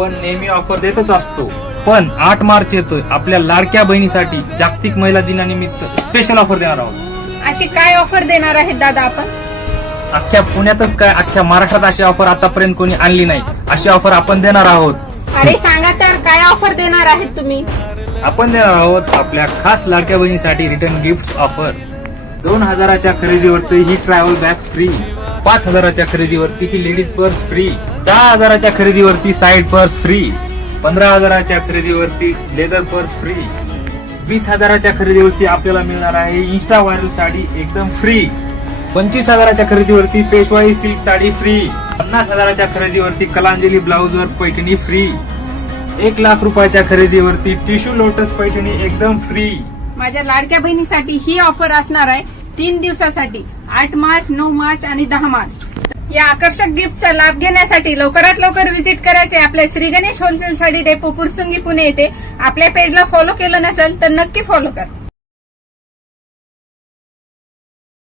आपण नेहमी ऑफर देतच असतो, पण 8 मार्च येतोय, आपल्या लाडक्या बहिणीसाठी जागतिक महिला दिनानिमित्त स्पेशल ऑफर देणार आहोत. अशी काय ऑफर देणार आहेत दादा आपण? अख्ख्या पुण्यातच काय अख्ख्या महाराष्ट्रात अशी ऑफर आतापर्यंत कोणी आणली नाही, अशी ऑफर आपण देणार आहोत. अरे सांगा तर, काय ऑफर देणार आहेत तुम्ही? आपण देणार आहोत आपल्या खास लाडक्या बहिणीसाठी रिटर्न गिफ्ट ऑफर. 2000च्या खरेदीवरती ही ट्रॅव्हल बॅग फ्री, 5000च्या खरेदीवरती ही लेडीज पर्स फ्री, 10,000च्या खरेदीवरती साईड पर्स फ्री, 15,000च्या खरेदीवरती लेदर पर्स फ्री, 20,000च्या खरेदीवरती आपल्याला मिळणार आहे इंस्टा व्हायरल साडी एकदम फ्री, 25,000च्या खरेदीवरती पेशवाई सिल्क साडी फ्री, 50,000च्या खरेदीवरती कलांजली ब्लाउज वर पैठणी फ्री, 1,00,000 रुपयाच्या खरेदीवरती टिश्यू लोटस पैठणी एकदम फ्री. माझ्या लाडक्या बहिणीसाठी ही ऑफर असणार आहे 3 दिवसासाठी, 8 मार्च, 9 मार्च आणि 10 मार्च. या आकर्षक गिफ्टचा लाभ घेण्यासाठी लवकरात लवकर व्हिजिट करायचे आपल्या श्री गणेश होलसेल साडी डेपो पुरसुंगी पुणे येथे. आपल्या पेजला फॉलो केलं नसेल तर नक्की फॉलो करा.